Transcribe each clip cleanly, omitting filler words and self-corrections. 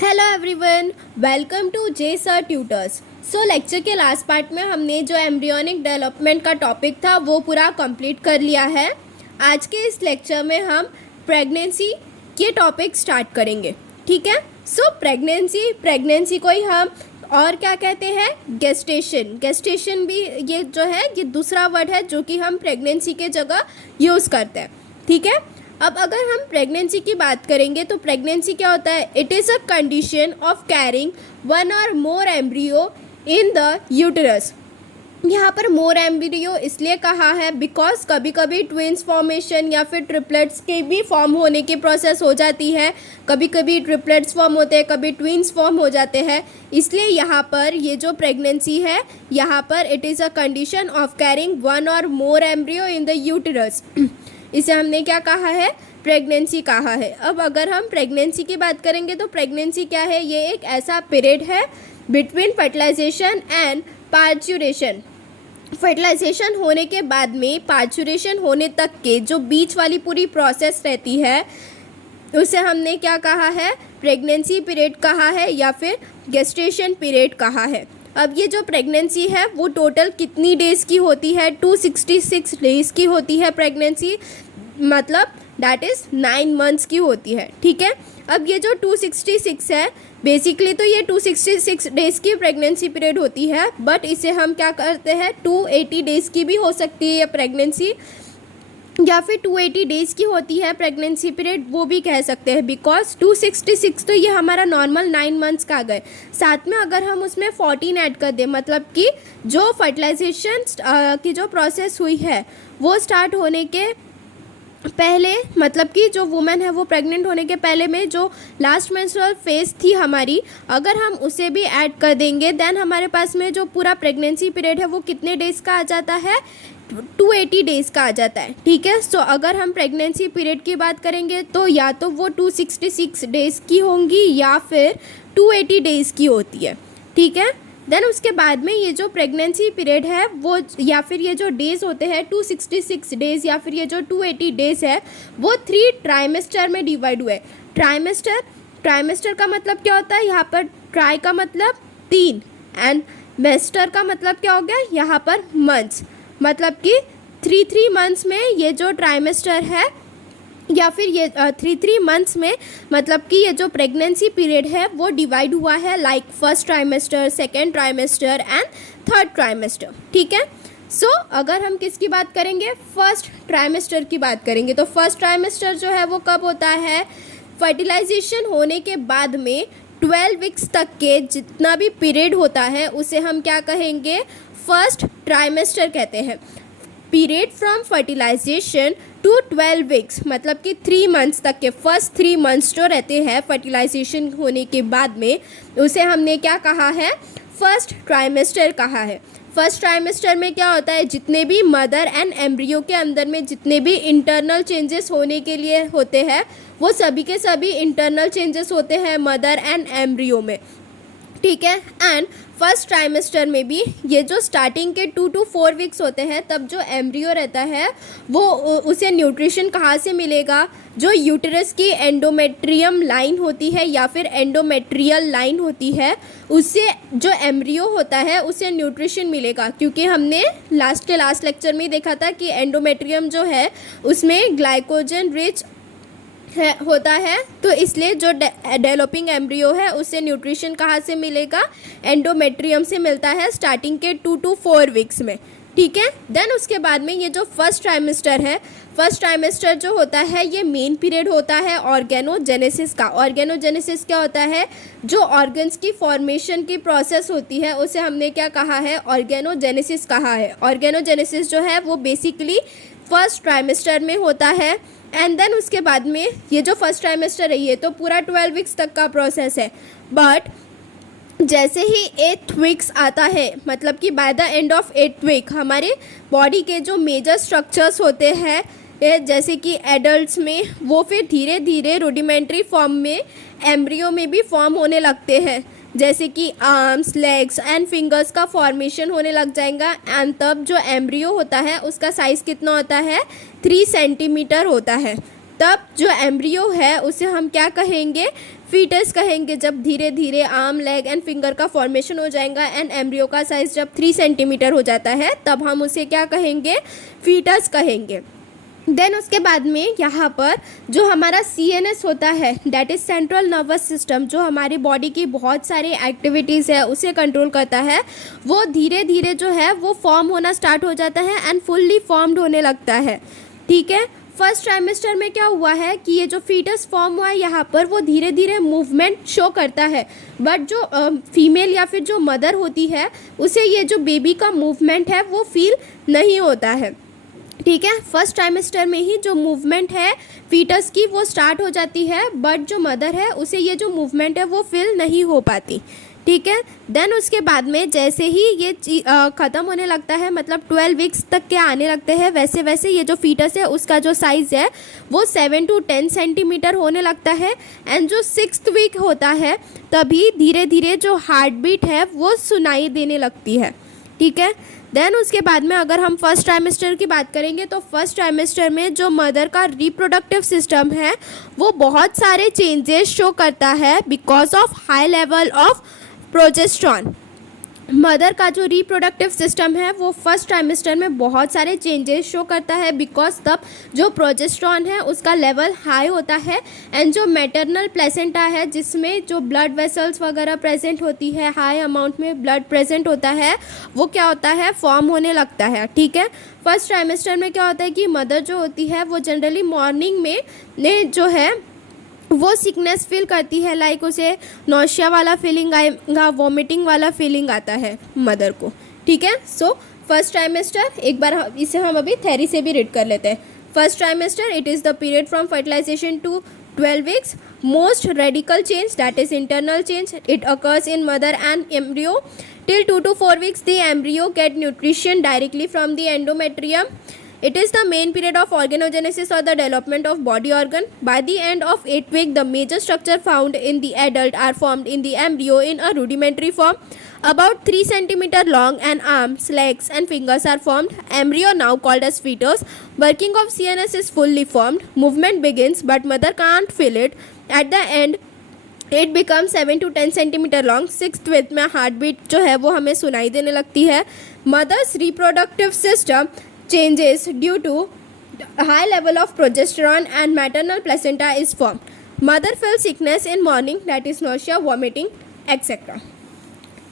Hello everyone, welcome to J sir tutors. So lecture के last part में हमने जो एम्ब्रियोनिक डेवलपमेंट का टॉपिक था वो पूरा कंप्लीट कर लिया है। आज के इस लेक्चर में हम प्रेगनेंसी के टॉपिक स्टार्ट करेंगे, ठीक है। सो प्रेगनेंसी को ही हम और क्या कहते हैं, गेस्टेशन भी ये जो है ये दूसरा वर्ड है जो कि हम प्रेगनेंसी के जगह यूज़ करते हैं, ठीक है। अब अगर हम प्रेगनेंसी की बात करेंगे तो प्रेगनेंसी क्या होता है, it is a condition of carrying one और मोर एम्ब्रियो इन द यूटरस। यहाँ पर मोर एम्ब्रियो इसलिए कहा है बिकॉज कभी कभी ट्विंस फॉर्मेशन या फिर ट्रिपलेट्स के भी फॉर्म होने की प्रोसेस हो जाती है। कभी कभी ट्रिपलेट्स फॉर्म होते हैं, कभी ट्विंस फॉर्म हो जाते हैं। इसलिए यहाँ पर ये जो प्रेगनेंसी है यहाँ पर it is a condition of carrying one और मोर एम्ब्रियो इन द यूटरस। इसे हमने क्या कहा है, प्रेगनेंसी कहा है। अब अगर हम प्रेगनेंसी की बात करेंगे तो प्रेगनेंसी क्या है, ये एक ऐसा पीरियड है between fertilisation and parturition. Fertilisation होने के बाद में पार्चुरेशन होने तक के जो बीच वाली पूरी प्रोसेस रहती है उसे हमने क्या कहा है, प्रेगनेंसी पीरियड कहा है या फिर गेस्टेशन पीरियड कहा है। अब ये जो प्रेगनेंसी है वो टोटल कितनी डेज़ की होती है, 266 डेज़ की होती है प्रेगनेंसी, मतलब दैट इज़ 9 मंथ्स की होती है, ठीक है। अब ये जो 266 है बेसिकली तो ये 266 डेज़ की प्रेगनेंसी पीरियड होती है, बट इसे हम क्या करते हैं 280 डेज़ की भी हो सकती है ये प्रेगनेंसी, या फिर 280 डेज़ की होती है प्रेगनेंसी पीरियड, वो भी कह सकते हैं। बिकॉज 266 तो ये हमारा नॉर्मल 9 मंथ्स का गए, साथ में अगर हम उसमें 14 ऐड कर दें, मतलब कि जो फर्टिलाइजेशन की जो प्रोसेस हुई है वो स्टार्ट होने के पहले, मतलब कि जो वुमेन है वो प्रेग्नेंट होने के पहले में जो लास्ट मेंस्ट्रुअल फेज थी हमारी, अगर हम उसे भी ऐड कर देंगे देन हमारे पास में जो पूरा प्रेगनेंसी पीरियड है वो कितने डेज़ का आ जाता है, 280 डेज़ का आ जाता है, ठीक है। सो अगर हम प्रेगनेंसी पीरियड की बात करेंगे तो या तो वो 266 डेज़ की होंगी या फिर 280 डेज़ की होती है, ठीक है। देन उसके बाद में ये जो प्रेगनेंसी पीरियड है वो या फिर ये जो डेज़ होते हैं 266 डेज़ या फिर ये जो 280 डेज़ है वो 3 ट्राइमेस्टर में डिवाइड हुए। ट्राइमेस्टर का मतलब क्या होता है, यहाँ पर ट्राई का मतलब 3 एंड मेस्टर का मतलब क्या हो गया, यहाँ पर मंथ्स, मतलब कि 3 मंथ्स में ये जो ट्राइमेस्टर है या फिर ये 3 मंथ्स में, मतलब कि ये जो प्रेगनेंसी पीरियड है वो डिवाइड हुआ है like first trimester, second trimester and third trimester, ठीक है। सो अगर हम किसकी बात करेंगे, फर्स्ट ट्राइमेस्टर की बात करेंगे तो फर्स्ट ट्राइमेस्टर जो है वो कब होता है, फर्टिलाइजेशन होने के बाद में 12 वीक्स तक के जितना भी पीरियड होता है उसे हम क्या कहेंगे, फर्स्ट ट्राइमेस्टर कहते हैं। Period from fertilisation to 12 weeks, मतलब कि 3 मंथ्स तक के फर्स्ट 3 मंथ्स जो रहते हैं फर्टिलाइजेशन होने के बाद में उसे हमने क्या कहा है, फर्स्ट ट्राइमेस्टर कहा है। फर्स्ट ट्राइमेस्टर में क्या होता है, जितने भी मदर एंड एम्ब्रियो के अंदर में जितने भी इंटरनल चेंजेस होने के लिए होते हैं वो सभी के सभी इंटरनल चेंजेस होते हैं मदर एंड एम्ब्रियो में, ठीक है। एंड फर्स्ट ट्राइमेस्टर में भी ये जो स्टार्टिंग के 2 to 4 वीक्स होते हैं तब जो एम्ब्रियो रहता है वो उसे न्यूट्रिशन कहाँ से मिलेगा, जो यूटरस की एंडोमेट्रियम लाइन होती है या फिर एंडोमेट्रियल लाइन होती है उससे जो एम्ब्रियो होता है उसे न्यूट्रिशन मिलेगा, क्योंकि हमने लास्ट लेक्चर में ही देखा था कि एंडोमेट्रियम जो है उसमें ग्लाइकोजन रिच होता है, तो इसलिए जो डेवलपिंग एम्ब्रियो है उससे न्यूट्रिशन कहाँ से मिलेगा, एंडोमेट्रियम से मिलता है स्टार्टिंग के 2 to 4 वीक्स में, ठीक है। देन उसके बाद में ये जो फर्स्ट ट्राइमेस्टर है, फर्स्ट ट्राइमेस्टर जो होता है ये मेन पीरियड होता है ऑर्गेनोजेनेसिस का। ऑर्गेनोजेनेसिस क्या होता है, जो ऑर्गन्स की फॉर्मेशन की प्रोसेस होती है उसे हमने क्या कहा है, ऑर्गेनोजेनेसिस कहा है। ऑर्गेनोजेनेसिस जो है वो बेसिकली फर्स्ट ट्राइमेस्टर में होता है एंड देन उसके बाद में ये जो फर्स्ट ट्राइमेस्टर है ये तो पूरा 12 वीक्स तक का प्रोसेस है, बट जैसे ही 8th वीक्स आता है, मतलब कि by the end of 8th week हमारे बॉडी के जो मेजर स्ट्रक्चर्स होते हैं जैसे कि एडल्ट्स में वो फिर धीरे धीरे रूडिमेंट्री फॉर्म में एम्ब्रियो में भी फॉर्म होने लगते हैं, जैसे कि आर्म्स, लेग्स एंड फिंगर्स का फॉर्मेशन होने लग जाएगा। एंड तब जो एम्ब्रियो होता है उसका साइज़ कितना होता है, 3 सेंटीमीटर होता है, तब जो एम्ब्रियो है उसे हम क्या कहेंगे, फीटस कहेंगे। जब धीरे धीरे आर्म, लेग एंड फिंगर का फॉर्मेशन हो जाएगा एंड एम्ब्रियो का साइज जब 3 सेंटीमीटर हो जाता है तब हम उसे क्या कहेंगे, फीटस कहेंगे। देन उसके बाद में यहाँ पर जो हमारा CNS होता है, that is central nervous system, जो हमारी बॉडी की बहुत सारी एक्टिविटीज़ है उसे कंट्रोल करता है, वो धीरे धीरे जो है वो फॉर्म होना स्टार्ट हो जाता है एंड फुल्ली फॉर्म्ड होने लगता है। ठीक है, फर्स्ट ट्राइमेस्टर में क्या हुआ है कि ये जो फीटस फॉर्म हुआ है यहाँ पर वो धीरे धीरे मूवमेंट शो करता है, बट जो फीमेल या फिर जो मदर होती है उसे ये जो बेबी का मूवमेंट है वो फील नहीं होता है। ठीक है, फर्स्ट ट्राइमेस्टर में ही जो मूवमेंट है फीटस की वो स्टार्ट हो जाती है, बट जो मदर है उसे ये जो मूवमेंट है वो फील नहीं हो पाती। ठीक है, देन उसके बाद में जैसे ही ये ख़त्म होने लगता है, मतलब 12 वीक्स तक के आने लगते हैं, वैसे वैसे ये जो फीटस है उसका जो साइज़ है वो 7 to 10 सेंटीमीटर होने लगता है एंड जो 6th वीक होता है तभी धीरे धीरे जो हार्ट बीट है वो सुनाई देने लगती है। ठीक है, देन उसके बाद में अगर हम फर्स्ट ट्राइमेस्टर की बात करेंगे तो फर्स्ट ट्राइमेस्टर में जो मदर का रिप्रोडक्टिव सिस्टम है वो बहुत सारे चेंजेस शो करता है because of high level of progesterone. Mother का जो रिप्रोडक्टिव सिस्टम है वो फर्स्ट ट्राइमेस्टर में बहुत सारे चेंजेस शो करता है बिकॉज तब जो प्रोजेस्टेरॉन है उसका लेवल हाई होता है एंड जो मैटरनल प्लेसेंटा है जिसमें जो ब्लड वेसल्स वगैरह प्रेजेंट होती है, हाई अमाउंट में ब्लड प्रेजेंट होता है, वो क्या होता है, फॉर्म होने लगता है। ठीक है, फर्स्ट ट्राइमेस्टर में क्या होता है कि मदर जो होती है वो जनरली मॉर्निंग में जो है वो सिकनेस फील करती है, लाइक उसे नौशिया वाला फीलिंग आएगा, वॉमिटिंग वाला फीलिंग आता है मदर को। ठीक है, सो फर्स्ट ट्राइमेस्टर, एक बार इसे हम अभी थ्योरी से भी रीड कर लेते हैं। First trimester, it is the period from fertilisation to 12 weeks. Most radical change, that is internal change, it occurs in mother and embryo. Till 2 to 4 weeks, the embryo get nutrition directly from the endometrium. It is the main period of organogenesis or the development of body organ. By the end of 8th week, the major structure found in the adult are formed in the embryo in a rudimentary form. About 3 centimeter long and arms, legs and fingers are formed. Embryo now called as fetus. Working of CNS is fully formed. Movement begins but mother can't feel it. At the end, it become 7 to 10 centimetre long. 6th week में heart beat जो है वो हमें सुनाई देने लगती है। Mother's reproductive system changes due to high level of progesterone and maternal placenta is formed. Mother feels sickness in morning, that is nausea, vomiting, etc.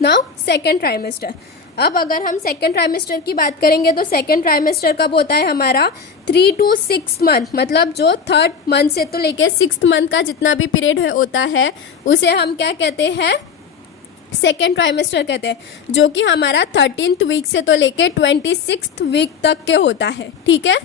Now second trimester. अब अगर हम सेकेंड ट्राइमेस्टर की बात करेंगे तो सेकेंड ट्राइमेस्टर कब होता है हमारा, 3 to 6 मंथ, मतलब जो 3rd मंथ से तो लेके 6th मंथ का जितना भी पीरियड होता है उसे हम क्या कहते हैं, सेकेंड ट्राइमेस्टर कहते हैं, जो कि हमारा 13th वीक से तो लेके 26th वीक तक के होता है। ठीक है,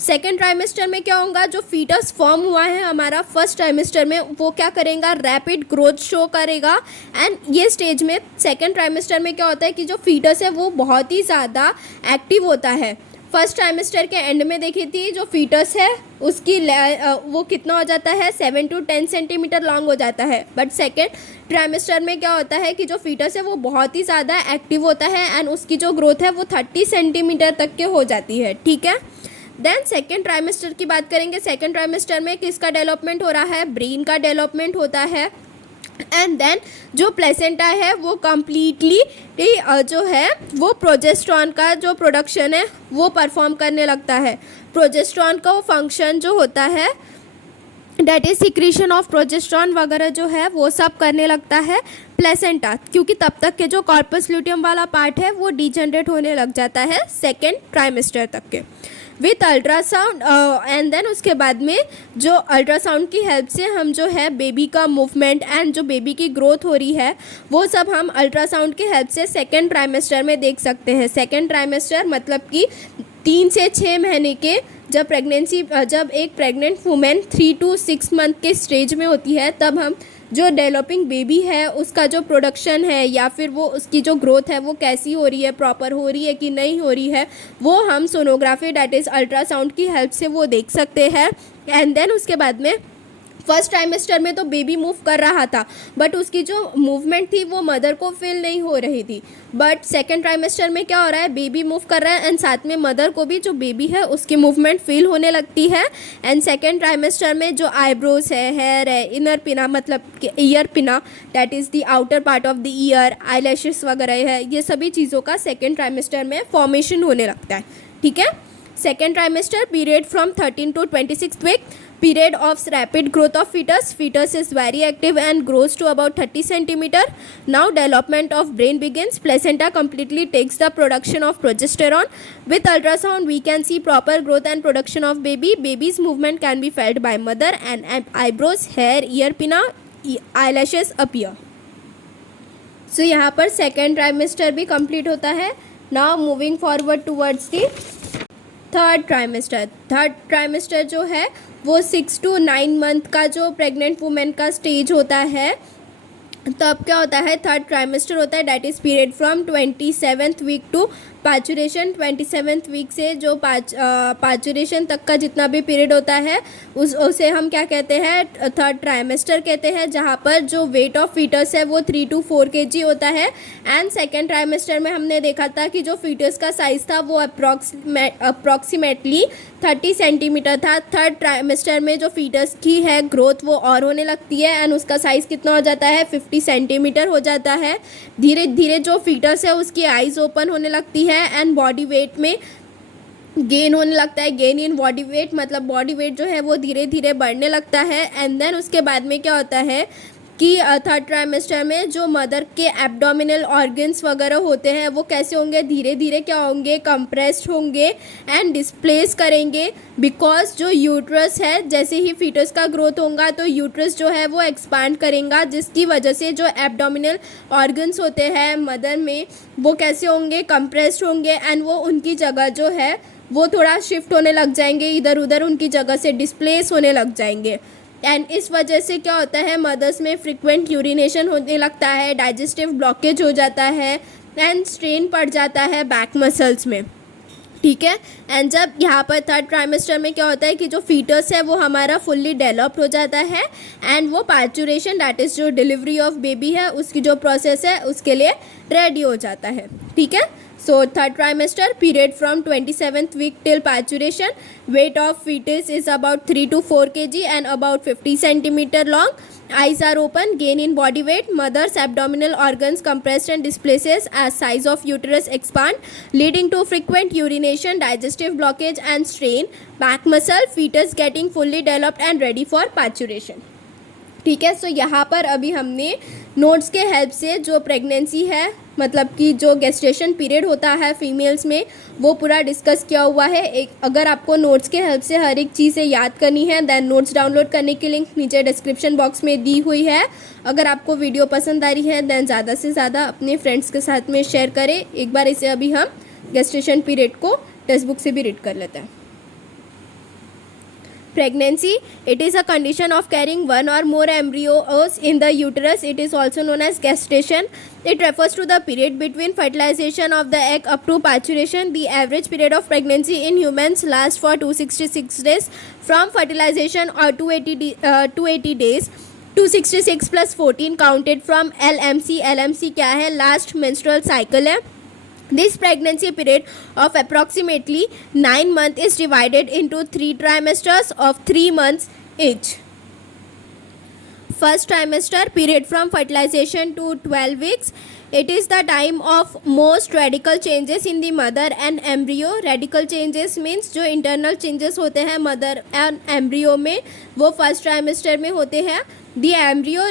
सेकेंड ट्राइमेस्टर में क्या होगा, जो फीटस फॉर्म हुआ है हमारा फर्स्ट ट्राइमेस्टर में वो क्या करेगा, रैपिड ग्रोथ शो करेगा एंड ये स्टेज में सेकेंड ट्राइमेस्टर में क्या होता है कि जो फीटस है वो बहुत ही ज़्यादा एक्टिव होता है। फर्स्ट ट्राइमेस्टर के एंड में देखी थी जो फीटस है उसकी वो कितना हो जाता है, 7 to 10 सेंटीमीटर लॉन्ग हो जाता है, बट सेकेंड ट्राइमेस्टर में क्या होता है कि जो फीटस है वो बहुत ही ज़्यादा एक्टिव होता है एंड उसकी जो ग्रोथ है वो 30 सेंटीमीटर तक के हो जाती है। ठीक है, देन सेकेंड ट्राइमेस्टर की बात करेंगे। सेकेंड ट्राइमेस्टर में किसका डेवलपमेंट हो रहा है, ब्रेन का डेवलपमेंट होता है एंड देन जो प्लेसेंटा है वो कम्प्लीटली जो है वो प्रोजेस्टेरॉन का जो प्रोडक्शन है वो परफॉर्म करने लगता है। प्रोजेस्टेरॉन का वो फंक्शन जो होता है that is secretion of progesterone वगैरह जो है वो सब करने लगता है प्लेसेंटा, क्योंकि तब तक के जो कॉर्पस ल्यूटियम वाला पार्ट है वो डिजेनरेट होने लग जाता है सेकेंड ट्राइमेस्टर तक के विथ अल्ट्रासाउंड एंड देन उसके बाद में जो अल्ट्रासाउंड की हेल्प से हम जो है बेबी का मूवमेंट एंड जो बेबी की ग्रोथ हो रही है वो सब हम अल्ट्रासाउंड की हेल्प से सेकेंड ट्राइमेस्टर में देख सकते हैं। सेकेंड ट्राइमेस्टर मतलब कि 3 से 6 महीने के जब एक प्रेग्नेंट वुमेन 3 to 6 मंथ के स्टेज में होती है तब हम जो डेवलपिंग बेबी है उसका जो प्रोडक्शन है या फिर वो उसकी जो ग्रोथ है वो कैसी हो रही है, प्रॉपर हो रही है कि नहीं हो रही है, वो हम सोनोग्राफी डेट इज़ अल्ट्रासाउंड की हेल्प से वो देख सकते हैं। एंड देन उसके बाद में फर्स्ट ट्राइमेस्टर में तो बेबी मूव कर रहा था, बट उसकी जो मूवमेंट थी वो मदर को फील नहीं हो रही थी। बट सेकेंड ट्राइमेस्टर में क्या हो रहा है, बेबी मूव कर रहा है एंड साथ में मदर को भी जो बेबी है उसकी मूवमेंट फील होने लगती है। एंड सेकेंड ट्राइमेस्टर में जो आईब्रोज है, हेयर है, इनर पिना मतलब ईयर पिना, that is the outer part of the year, eyelashes वगैरह है, ये सभी चीज़ों का सेकेंड ट्राइमेस्टर में फॉर्मेशन होने लगता है। ठीक है। Second trimester period from 13 to 26th week, period of rapid growth of fetus. Fetus is very active and grows to about 30 centimeter. Now development of brain begins. Placenta completely takes the production of progesterone. With ultrasound we can see proper growth and production of baby. Baby's movement can be felt by mother and eyebrows, hair, ear pinna, eyelashes appear. So यहाँ पर second trimester भी complete होता है। Now moving forward towards the third trimester. Third trimester जो है वो 6 to 9 month का जो प्रेग्नेंट वुमेन का स्टेज होता है, तो अब क्या होता है, थर्ड ट्राइमेस्टर होता है, that is period from 27th week to parturition. 27th week से जो पाचुरेशन तक का जितना भी पीरियड होता है उसे हम क्या कहते हैं, थर्ड ट्राइमेस्टर कहते हैं, जहाँ पर जो वेट ऑफ फीटस है वो 3 to 4 kg होता है। एंड सेकेंड ट्राइमेस्टर में हमने देखा था कि जो फीटस का साइज़ था वो अप्रॉक्सीमेटली 30 सेंटीमीटर था। थर्ड ट्राइमेस्टर में जो फीटस की है ग्रोथ वो और होने लगती है एंड उसका साइज़ कितना हो जाता है, 50 सेंटीमीटर हो जाता है। धीरे धीरे जो फीटस है उसकी आइज़ ओपन होने लगती है एंड बॉडी वेट में गेन होने लगता है। गेन इन बॉडी वेट मतलब बॉडी वेट जो है वो धीरे धीरे बढ़ने लगता है। एंड देन उसके बाद में क्या होता है कि थर्ड ट्राइमेस्टर में जो मदर के एब्डोमिनल ऑर्गन्स वगैरह होते हैं वो कैसे होंगे, धीरे धीरे क्या होंगे, कंप्रेस्ड होंगे एंड डिस्प्लेस करेंगे। बिकॉज जो यूट्रस है, जैसे ही फीटस का ग्रोथ होगा तो यूट्रस जो है वो एक्सपांड करेगा, जिसकी वजह से जो एब्डोमिनल ऑर्गन्स होते हैं मदर में वो कैसे होंगे, कंप्रेस्ड होंगे एंड वो उनकी जगह जो है वो थोड़ा शिफ्ट होने लग जाएंगे, इधर उधर उनकी जगह से डिस्प्लेस होने लग जाएंगे। एंड इस वजह से क्या होता है, मदर्स में फ्रिक्वेंट यूरिनेशन होने लगता है, डाइजेस्टिव ब्लॉकेज हो जाता है एंड स्ट्रेन पड़ जाता है बैक मसल्स में। ठीक है। एंड जब यहाँ पर थर्ड ट्राइमेस्टर में क्या होता है कि जो फीटस है वो हमारा फुल्ली डेवलप्ड हो जाता है एंड वो पार्चुरेशन दैट इज़ जो डिलीवरी ऑफ बेबी है उसकी जो प्रोसेस है उसके लिए रेडी हो जाता है। ठीक है। So third trimester period from 27th week till parturition, weight of fetus is about 3 to 4 kg and about 50 centimeter long. Eyes are open, gain in body weight, mother's abdominal organs compressed and displaces as size of uterus expand, leading to frequent urination, digestive blockage and strain, back muscle, fetus getting fully developed and ready for parturition. ठीक है। सो यहाँ पर अभी हमने notes के help से जो pregnancy है मतलब कि जो गेस्टेशन पीरियड होता है फीमेल्स में वो पूरा डिस्कस किया हुआ है। एक अगर आपको नोट्स के हेल्प से हर एक चीज़ें याद करनी है देन नोट्स डाउनलोड करने की लिंक नीचे डिस्क्रिप्शन बॉक्स में दी हुई है। अगर आपको वीडियो पसंद आ रही है देन ज़्यादा से ज़्यादा अपने फ्रेंड्स के साथ में शेयर करें। एक बार इसे अभी हम गेस्टेशन पीरियड को टेक्स्ट बुक से भी रीड कर लेते हैं। Pregnancy, it is a condition of carrying one or more embryos in the uterus. It is also known as gestation. It refers to the period between fertilization of the egg up to parturition. The average period of pregnancy in humans lasts for 266 days. From fertilization or 280 days. 266 plus 14 counted from LMC. LMC क्या है, last menstrual cycle है। This pregnancy period of approximately 9 months is divided into 3 trimesters of 3 months each. First trimester period from fertilization to 12 weeks. It is the time of most radical changes in the mother and embryo. Radical changes means जो internal changes होते हैं mother and embryo में वो first trimester में होते हैं। The embryo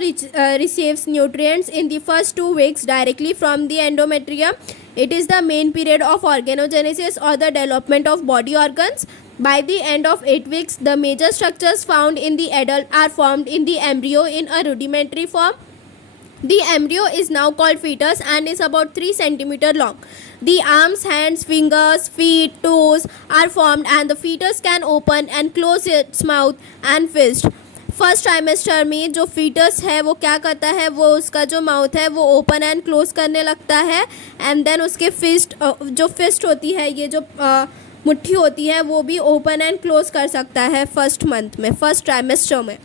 receives nutrients in the first 2 weeks directly from the endometrium. It is the main period of organogenesis or the development of body organs. By the end of 8 weeks, the major structures found in the adult are formed in the embryo in a rudimentary form. The embryo is now called fetus and is about 3 centimeter long. The arms, hands, fingers, feet, toes are formed and the fetus can open and close its mouth and fist. First trimester में जो foetus है वो क्या करता है, वो उसका जो माउथ है वो ओपन एंड क्लोज करने लगता है एंड देन उसके फिस्ट जो फिस्ट होती है, ये जो मुट्ठी होती है वो भी ओपन एंड क्लोज कर सकता है फर्स्ट मंथ में, फर्स्ट ट्राइमेस्टर में।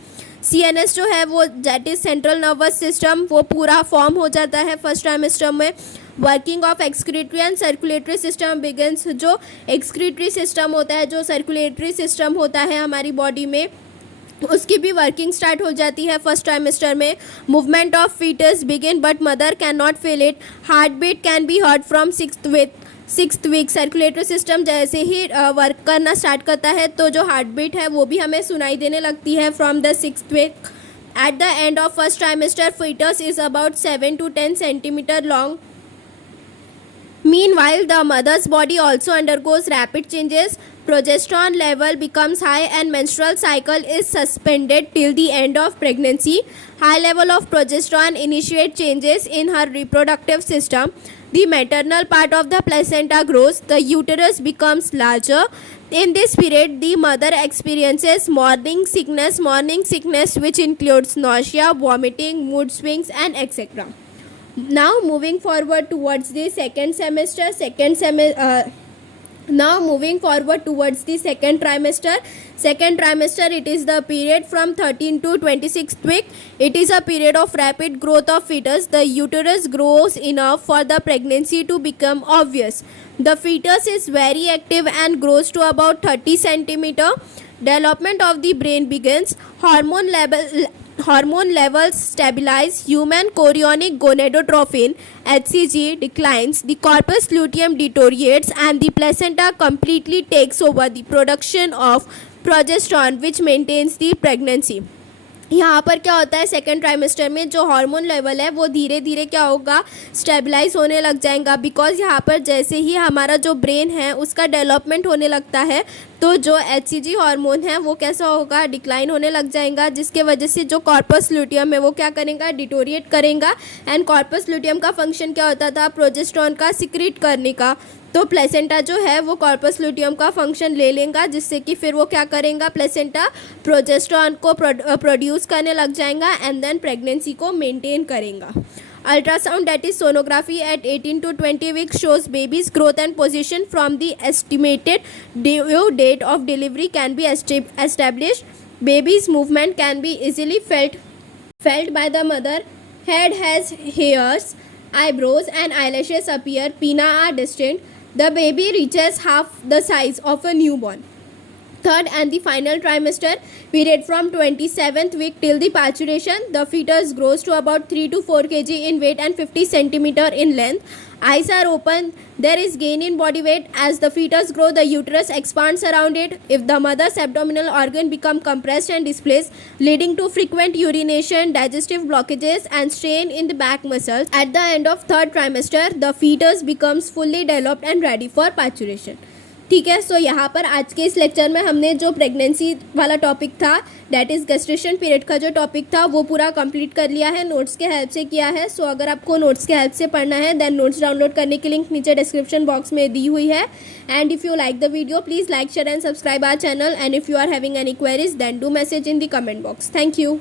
CNS जो है वो that is central nervous system, वो पूरा फॉर्म हो जाता है फर्स्ट ट्राइमेस्टर में। Working of excretory and circulatory system begins, जो एक्सक्रीटरी सिस्टम होता है, जो सर्कुलेटरी सिस्टम होता है हमारी बॉडी में, उसकी भी वर्किंग स्टार्ट हो जाती है फर्स्ट ट्राइमेस्टर में। Movement of foetus begin but mother can not feel it. Heart beat can be heard from sixth week. Circulatory system जैसे ही वर्क करना स्टार्ट करता है तो जो हार्ट बीट है वो भी हमें सुनाई देने लगती है from the sixth week. At the end of first trimester foetus is about 7 to 10 centimeter long. Meanwhile, the mother's body also undergoes rapid changes. Progesterone level becomes high and menstrual cycle is suspended till the end of pregnancy. High level of progesterone initiate changes in her reproductive system. The maternal part of the placenta grows. The uterus becomes larger. In this period, the mother experiences morning sickness which includes nausea, vomiting, mood swings and etc. Now moving forward towards the second trimester. Second trimester, it is the period from 13 to 26th week. It is a period of rapid growth of fetus. The uterus grows enough for the pregnancy to become obvious. The fetus is very active and grows to about 30 centimeter. Development of the brain begins. Hormone levels stabilize. Human chorionic gonadotropin (HCG) declines. The corpus luteum deteriorates and the placenta completely takes over the production of progesterone which maintains the pregnancy. यहाँ पर क्या होता है second trimester में जो hormone level है वो धीरे धीरे क्या होगा, स्टेबलाइज होने लग जाएगा। बिकॉज यहाँ पर जैसे ही हमारा जो ब्रेन है उसका डेवलपमेंट होने लगता है तो जो HCG हार्मोन है वो कैसा होगा, डिक्लाइन होने लग जाएगा, जिसके वजह से जो कॉर्पस ल्यूटियम है वो क्या करेगा, डिटोरिएट करेगा। एंड कॉर्पस ल्यूटियम का फंक्शन क्या होता था, प्रोजेस्टेरोन का सिक्रीट करने का। तो प्लेसेंटा जो है वो कॉर्पस ल्यूटियम का फंक्शन ले लेगा, जिससे कि फिर वो क्या करेगा, प्लेसेंटा प्रोजेस्टेरोन को प्रोड्यूस करने लग जाएगा एंड देन प्रेगनेंसी को मेंटेन करेगा। Ultrasound, that is sonography, at 18 to 20 weeks shows baby's growth and position. From the estimated due date of delivery can be established. Baby's movement can be easily felt by the mother. Head has hairs, eyebrows and eyelashes appear. Pinna are distinct. The baby reaches half the size of a newborn. Third and the final trimester period from 27th week till the parturition, the fetus grows to about 3 to 4 kg in weight and 50 centimeter in length. Eyes are open. There is gain in body weight. As the fetus grows, the uterus expands around it. If the mother's abdominal organ become compressed and displaced, leading to frequent urination, digestive blockages and strain in the back muscles. At the end of third trimester, the fetus becomes fully developed and ready for parturition. ठीक है, सो यहाँ पर आज के इस lecture में हमने जो प्रेगनेंसी वाला टॉपिक था, डैट इज़ गेस्टेशन पीरियड का जो टॉपिक था वो पूरा कंप्लीट कर लिया है, नोट्स के हेल्प से किया है। सो अगर आपको नोट्स के हेल्प से पढ़ना है देन नोट्स डाउनलोड करने की लिंक नीचे डिस्क्रिप्शन बॉक्स में दी हुई है। And if you like the video please like share and subscribe our channel, and if you are having any queries then do message in the comment box. Thank you.